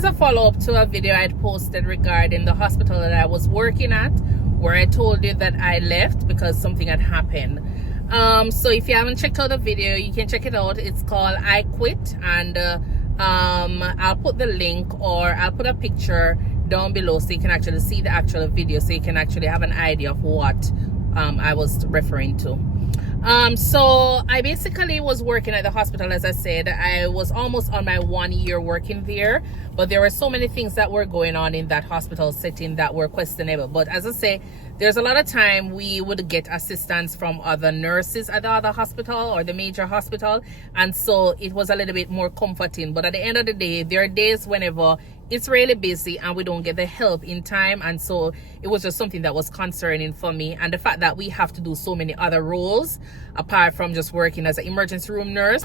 is a follow-up to a video I'd posted regarding the hospital that I was working at, where I told you that I left because something had happened. So if you haven't checked out the video, you can check it out. It's called I Quit, and I'll put the link, or I'll put a picture down below so you can actually see the actual video, so you can actually have an idea of what I was referring to. So I basically was working at the hospital. As I said, I was almost on my 1 year working there, but there were so many things that were going on in that hospital setting that were questionable. But as I say, there's a lot of time we would get assistance from other nurses at the other hospital or the major hospital, and so it was a little bit more comforting. But at the end of the day, there are days whenever it's really busy and we don't get the help in time, and so it was just something that was concerning for me. And the fact that we have to do so many other roles apart from just working as an emergency room nurse.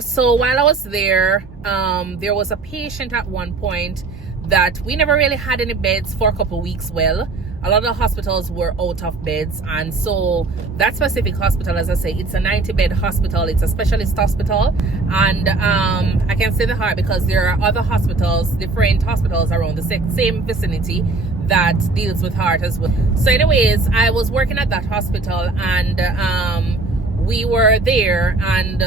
So while I was there, there was a patient at one point that we never really had any beds for a couple weeks. Well, a lot of the hospitals were out of beds, and so that specific hospital, as I say, it's a 90-bed hospital. It's a specialist hospital, and I can say the heart because there are other hospitals, different hospitals around the same vicinity that deals with heart as well. So anyways, I was working at that hospital, and we were there, and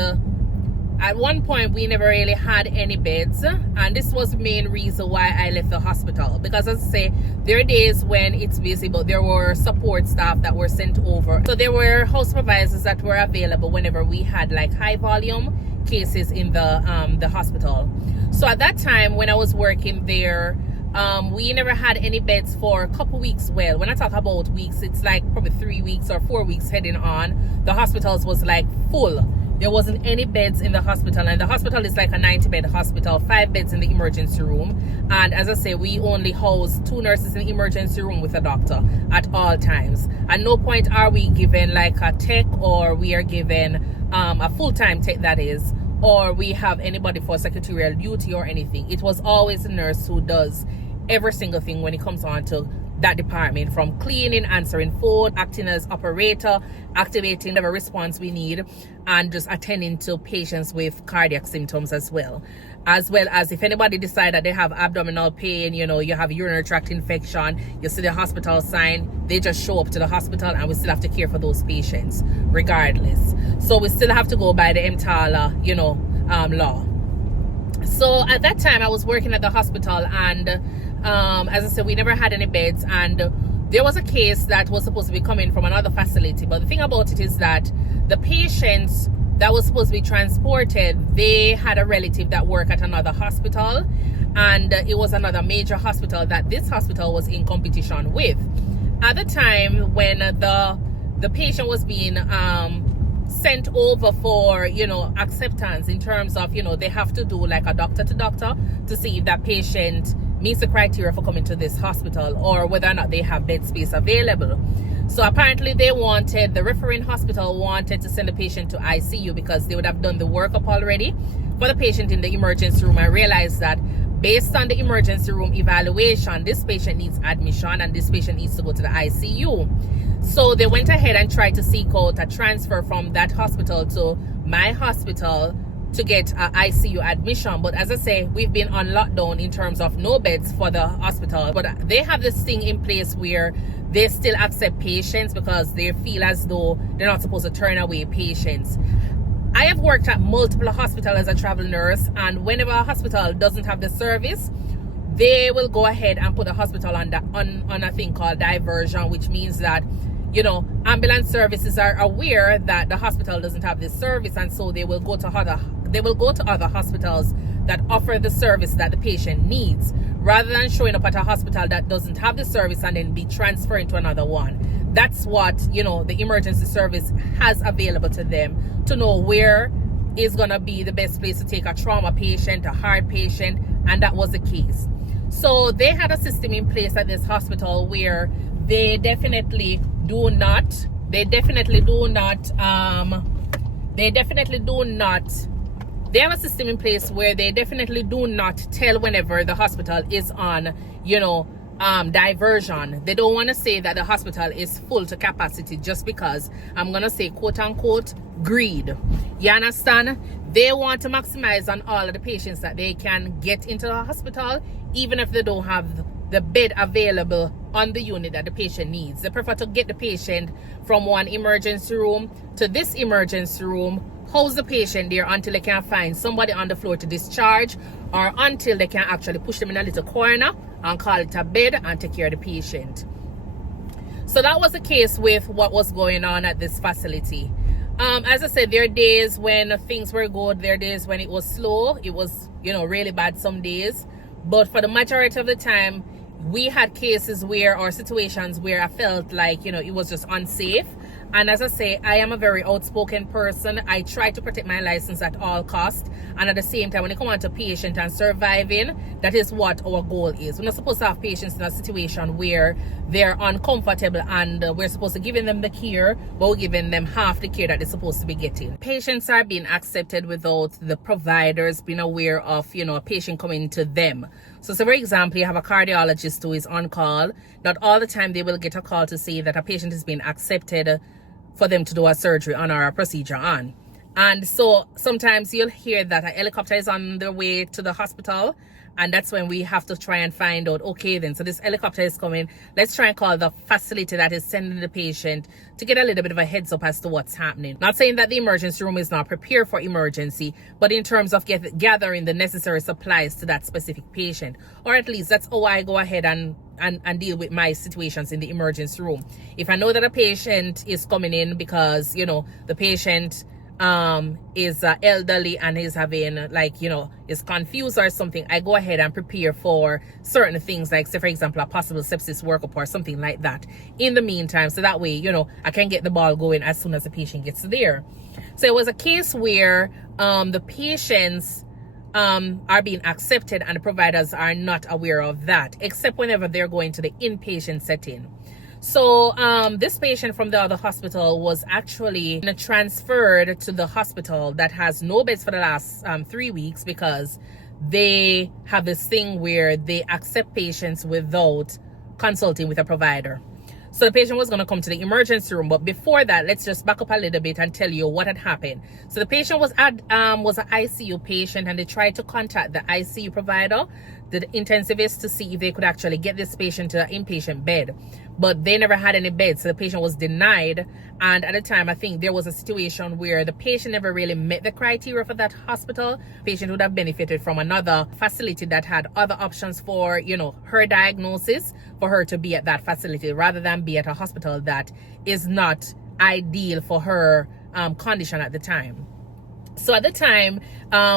at one point we never really had any beds, and this was the main reason why I left the hospital. Because as I say, there are days when it's busy, but there were support staff that were sent over. So there were house supervisors that were available whenever we had like high volume cases in the hospital. So at that time when I was working there, we never had any beds for a couple weeks. Well, when I talk about weeks, it's like probably 3 weeks or 4 weeks heading on. The hospitals was like full. There wasn't any beds in the hospital, and the hospital is like a 90-bed hospital, 5 beds in the emergency room. And as I say, we only house 2 nurses in the emergency room with a doctor at all times. At no point are we given like a tech, or we are given a full-time tech, that is, or we have anybody for secretarial duty or anything. It was always a nurse who does every single thing when it comes on to that department, from cleaning, answering phone, acting as operator, activating whatever response we need, and just attending to patients with cardiac symptoms as well as if anybody decide that they have abdominal pain, you know, you have urinary tract infection, you see the hospital sign, they just show up to the hospital, and we still have to care for those patients regardless. So we still have to go by the EMTALA, you know, law. So at that time I was working at the hospital, and as I said, we never had any beds, and there was a case that was supposed to be coming from another facility. But the thing about it is that the patients that was supposed to be transported, they had a relative that worked at another hospital, and it was another major hospital that this hospital was in competition with. At the time when the patient was being sent over for, you know, acceptance, in terms of, you know, they have to do like a doctor to doctor to see if that patient meets the criteria for coming to this hospital, or whether or not they have bed space available. So apparently the referring hospital wanted to send the patient to ICU because they would have done the workup already for the patient in the emergency room. I realized that based on the emergency room evaluation, this patient needs admission and this patient needs to go to the ICU. So they went ahead and tried to seek out a transfer from that hospital to my hospital to get an ICU admission. But as I say, we've been on lockdown in terms of no beds for the hospital. But they have this thing in place where they still accept patients because they feel as though they're not supposed to turn away patients. I have worked at multiple hospitals as a travel nurse, and whenever a hospital doesn't have the service, they will go ahead and put the hospital on a thing called diversion, which means that, you know, ambulance services are aware that the hospital doesn't have this service, and so they will go to other hospitals that offer the service that the patient needs, rather than showing up at a hospital that doesn't have the service and then be transferring to another one. That's what, you know, the emergency service has available to them, to know where is going to be the best place to take a trauma patient, a heart patient, and that was the case. So they had a system in place at this hospital where they definitely do not they have a system in place where they definitely do not tell whenever the hospital is on, you know, diversion. They don't want to say that the hospital is full to capacity just because, I'm gonna say quote unquote, greed. You understand? They want to maximize on all of the patients that they can get into the hospital, even if they don't have the bed available on the unit that the patient needs. They prefer to get the patient from one emergency room to this emergency room, house the patient there until they can find somebody on the floor to discharge, or until they can actually push them in a little corner and call it a bed and take care of the patient. So that was the case with what was going on at this facility. As I said, there are days when things were good, there are days when it was slow. It was, really bad some days. But for the majority of the time, we had cases where, or situations where I felt like, it was just unsafe. And as I say, I am a very outspoken person. I try to protect my license at all costs. And at the same time, when it comes on to patient and surviving, that is what our goal is. We're not supposed to have patients in a situation where they're uncomfortable and we're supposed to give them the care, but we're giving them half the care that they're supposed to be getting. Patients are being accepted without the providers being aware of, a patient coming to them. So for example, you have a cardiologist who is on call. Not all the time they will get a call to say that a patient is being accepted for them to do a surgery on or a procedure on. And so sometimes you'll hear that a helicopter is on their way to the hospital, and that's when we have to try and find out, okay then, so this helicopter is coming, let's try and call the facility that is sending the patient to get a little bit of a heads up as to what's happening. Not saying that the emergency room is not prepared for emergency, but in terms of gathering the necessary supplies to that specific patient, or at least that's how I go ahead and deal with my situations in the emergency room. If I know that a patient is coming in because, the patient is elderly and is having is confused or something, I go ahead and prepare for certain things, like say for example a possible sepsis workup or something like that in the meantime, so that way I can get the ball going as soon as the patient gets there. So it was a case where the patients are being accepted and the providers are not aware of that, except whenever they're going to the inpatient setting. So this patient from the other hospital was actually transferred to the hospital that has no beds for the last 3 weeks, because they have this thing where they accept patients without consulting with a provider. So the patient was going to come to the emergency room, but before that, let's just back up a little bit and tell you what had happened. So the patient was an ICU patient, and they tried to contact the ICU provider, the intensivist, to see if they could actually get this patient to an inpatient bed, but they never had any beds, so the patient was denied. And at the time, I think there was a situation where the patient never really met the criteria for that hospital. The patient would have benefited from another facility that had other options for her diagnosis, for her to be at that facility rather than be at a hospital that is not ideal for her condition at the time. So at the time,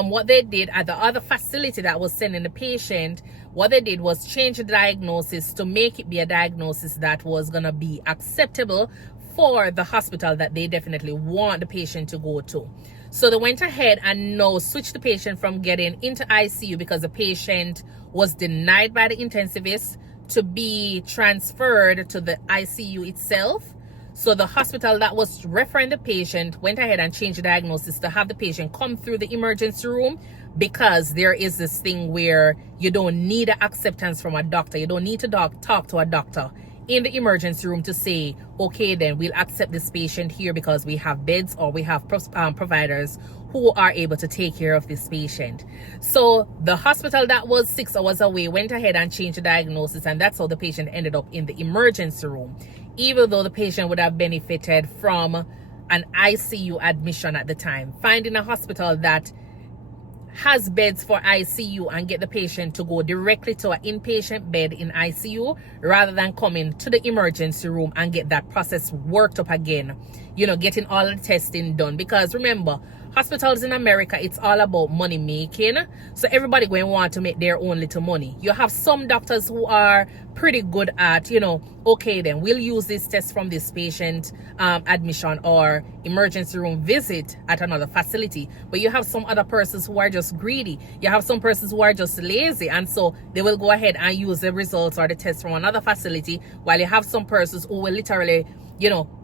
what they did at the other facility that was sending the patient, what they did was change the diagnosis to make it be a diagnosis that was going to be acceptable for the hospital that they definitely want the patient to go to. So they went ahead and now switched the patient from getting into ICU, because the patient was denied by the intensivist, to be transferred to the ICU itself. So the hospital that was referring the patient went ahead and changed the diagnosis to have the patient come through the emergency room, because there is this thing where you don't need an acceptance from a doctor. You don't need to talk to a doctor in the emergency room to say, okay, then we'll accept this patient here because we have beds, or we have providers who are able to take care of this patient. So the hospital that was 6 hours away went ahead and changed the diagnosis, and that's how the patient ended up in the emergency room, even though the patient would have benefited from an ICU admission at the time. Finding a hospital that has beds for ICU and get the patient to go directly to an inpatient bed in ICU, rather than coming to the emergency room and get that process worked up again, getting all the testing done. Because remember, hospitals in America, it's all about money making. So everybody going to want to make their own little money. You have some doctors who are pretty good at, okay, then we'll use this test from this patient admission or emergency room visit at another facility. But you have some other persons who are just greedy. You have some persons who are just lazy, and so they will go ahead and use the results or the test from another facility, while you have some persons who will literally,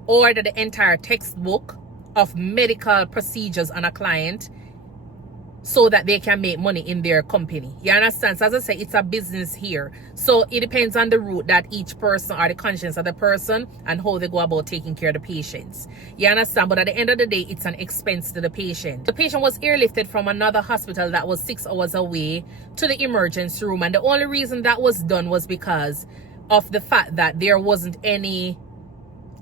order the entire textbook of medical procedures on a client, so that they can make money in their company. You understand? So as I say, it's a business here. So it depends on the route that each person, or the conscience of the person, and how they go about taking care of the patients. You understand? But at the end of the day, it's an expense to the patient. The patient was airlifted from another hospital that was 6 hours away to the emergency room. And the only reason that was done was because of the fact that there wasn't any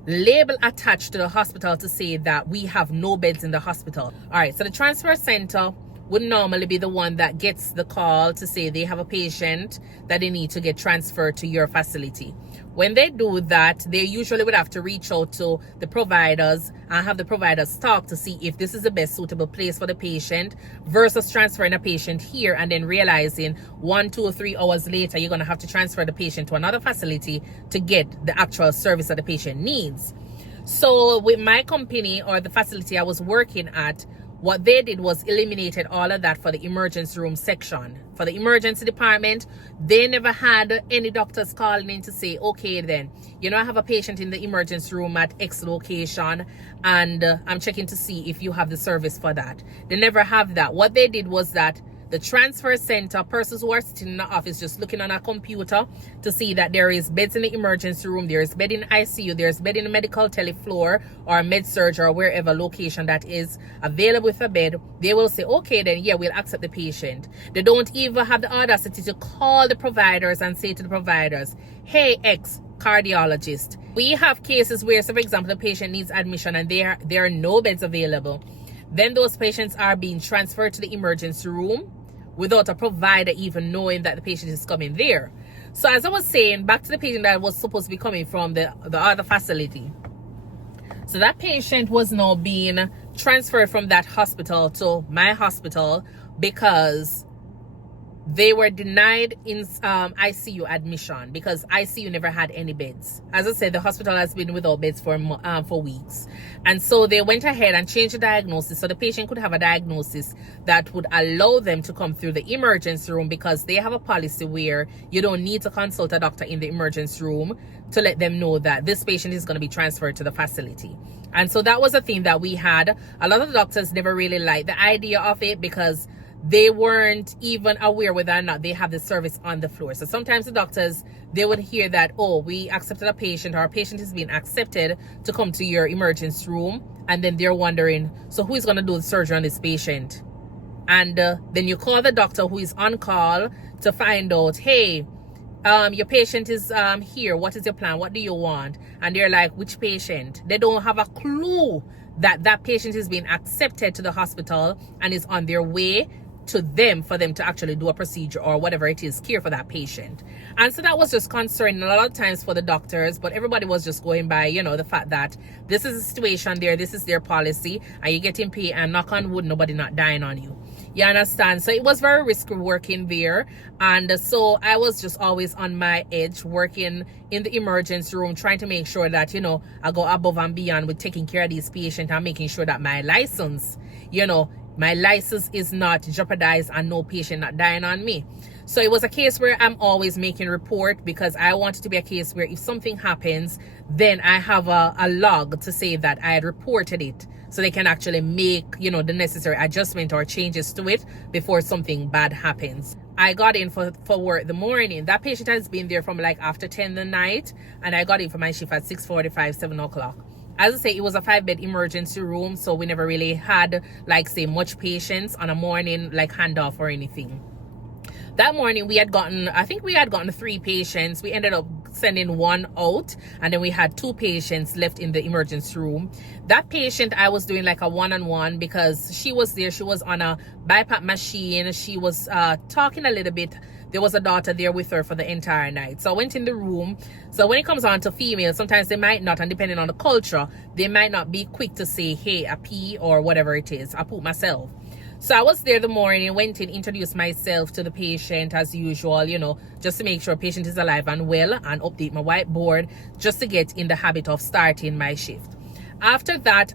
label attached to the hospital to say that we have no beds in the hospital. All right, so the transfer center would normally be the one that gets the call to say they have a patient that they need to get transferred to your facility. When they do that, they usually would have to reach out to the providers and have the providers talk to see if this is the best suitable place for the patient, versus transferring a patient here and then realizing 1, 2, or 3 hours later you're going to have to transfer the patient to another facility to get the actual service that the patient needs. So with my company, or the facility I was working at, what they did was eliminated all of that for the emergency room section. For the emergency department, they never had any doctors calling in to say, okay then, you know, I have a patient in the emergency room at X location and I'm checking to see if you have the service for that. They never have that. What they did was that the transfer center, persons who are sitting in the office just looking on a computer to see that there is beds in the emergency room, there is bed in ICU, there's bed in the medical telefloor or med surg or wherever location that is available with a bed, they will say, okay then, yeah, we'll accept the patient. They don't even have the audacity to call the providers and say to the providers, hey, X cardiologist, we have cases where, so for example, the patient needs admission and there are no beds available. Then those patients are being transferred to the emergency room without a provider even knowing that the patient is coming there. So as I was saying, back to the patient that was supposed to be coming from the other facility. So that patient was now being transferred from that hospital to my hospital because they were denied in ICU admission because ICU never had any beds. As I said, the hospital has been without beds for weeks. And so they went ahead and changed the diagnosis so the patient could have a diagnosis that would allow them to come through the emergency room, because they have a policy where you don't need to consult a doctor in the emergency room to let them know that this patient is going to be transferred to the facility. And so that was a thing that we had. A lot of the doctors never really liked the idea of it because they weren't even aware whether or not they have the service on the floor. So sometimes the doctors, they would hear that, oh, we accepted a patient, or a patient is being accepted to come to your emergency room. And then they're wondering, so who is going to do the surgery on this patient? And then you call the doctor who is on call to find out, hey, your patient is here. What is your plan? What do you want? And they're like, which patient? They don't have a clue that that patient is being accepted to the hospital and is on their way to them for them to actually do a procedure or whatever it is, care for that patient. And so that was just concerning a lot of times for the doctors, but everybody was just going by, you know, the fact that this is a situation there, this is their policy, and you're getting paid, and knock on wood, nobody not dying on you. You understand? So it was very risky working there. And so I was just always on my edge working in the emergency room, trying to make sure that, you know, I go above and beyond with taking care of these patients and making sure that my license, you know, my license is not jeopardized and no patient not dying on me. So it was a case where I'm always making report, because I want it to be a case where if something happens, then I have a log to say that I had reported it, so they can actually make, you know, the necessary adjustment or changes to it before something bad happens. I got in for work the morning. That patient has been there from like after 10 the night, and I got in for my shift at 6:45, 7 o'clock. As I say, it was a 5-bed emergency room, so we never really had, like, say, much patients on a morning, like, handoff or anything. That morning, we had gotten 3 patients. We ended up sending 1 out, and then we had 2 patients left in the emergency room. That patient, I was doing like a one-on-one because she was there. She was on a BiPAP machine. She was talking a little bit. There was a daughter there with her for the entire night. So I went in the room. So when it comes on to females, sometimes they might not, and depending on the culture, they might not be quick to say, hey, I pee or whatever it is. I poop myself. So I was there the morning, went in, introduced myself to the patient as usual, you know, just to make sure patient is alive and well, and update my whiteboard just to get in the habit of starting my shift. After that,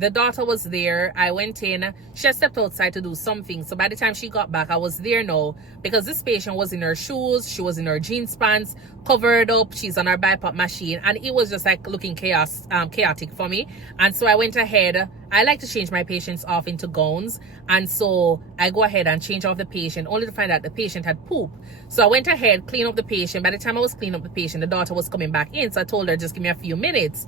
the daughter was there. I went in. She had stepped outside to do something. So by the time she got back, I was there now because this patient was in her shoes. She was in her jeans pants, covered up. She's on her BiPAP machine, and it was just like looking chaotic for me. And so I went ahead. I like to change my patients off into gowns, and so I go ahead and change off the patient, only to find out the patient had poop. So I went ahead, clean up the patient. By the time I was cleaning up the patient, the daughter was coming back in. So I told her, just give me a few minutes.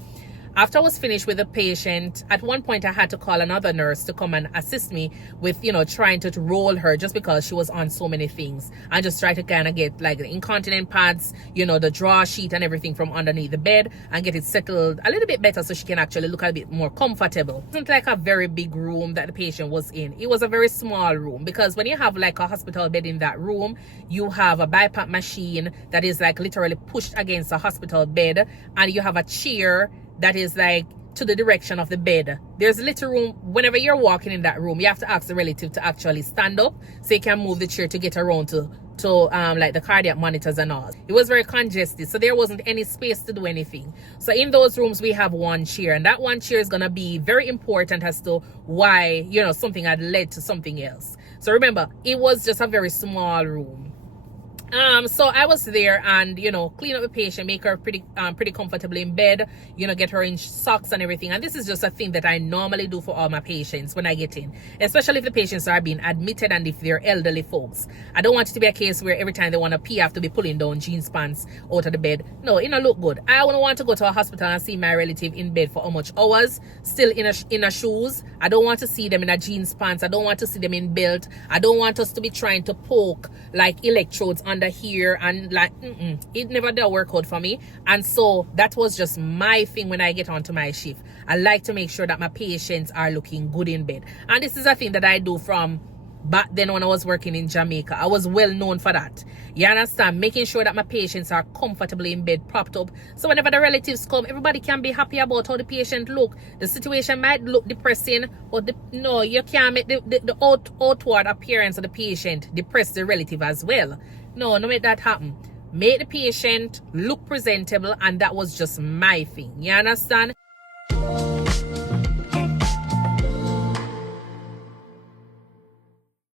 After I was finished with the patient, at one point I had to call another nurse to come and assist me with, trying to roll her, just because she was on so many things, and just try to kind of get like the incontinent pads, the draw sheet and everything from underneath the bed, and get it settled a little bit better so she can actually look a bit more comfortable. It wasn't like a very big room that the patient was in. It was a very small room, because when you have like a hospital bed in that room, you have a BiPAP machine that is like literally pushed against a hospital bed, and you have a chair that is like to the direction of the bed. There's a little room. Whenever you're walking in that room, you have to ask the relative to actually stand up so you can move the chair to get around to like the cardiac monitors and all. It was very congested, so there wasn't any space to do anything. So in those rooms we have one chair, and that one chair is gonna be very important as to why something had led to something else. So remember, it was just a very small room. So I was there and clean up the patient, make her pretty comfortable in bed, get her in socks and everything. And this is just a thing that I normally do for all my patients when I get in, especially if the patients are being admitted and if they're elderly folks. I don't want it to be a case where every time they want to pee, I have to be pulling down jeans pants out of the bed. No, it don't look good. I don't want to go to a hospital and see my relative in bed for how much hours, still in a shoes. I don't want to see them in a jeans pants. I don't want to see them in belt. I don't want us to be trying to poke like electrodes under here, and like it never did work out for me. And so that was just my thing when I get onto my shift. I like to make sure that my patients are looking good in bed, and this is a thing that I do from back then when I was working in Jamaica. I was well known for that. You understand? Making sure that my patients are comfortably in bed, propped up, so whenever the relatives come, everybody can be happy about how the patient look. The situation might look depressing, but no, you can't make the outward appearance of the patient depress the relative as well. No make that happen. Make the patient look presentable, and that was just my thing. You understand?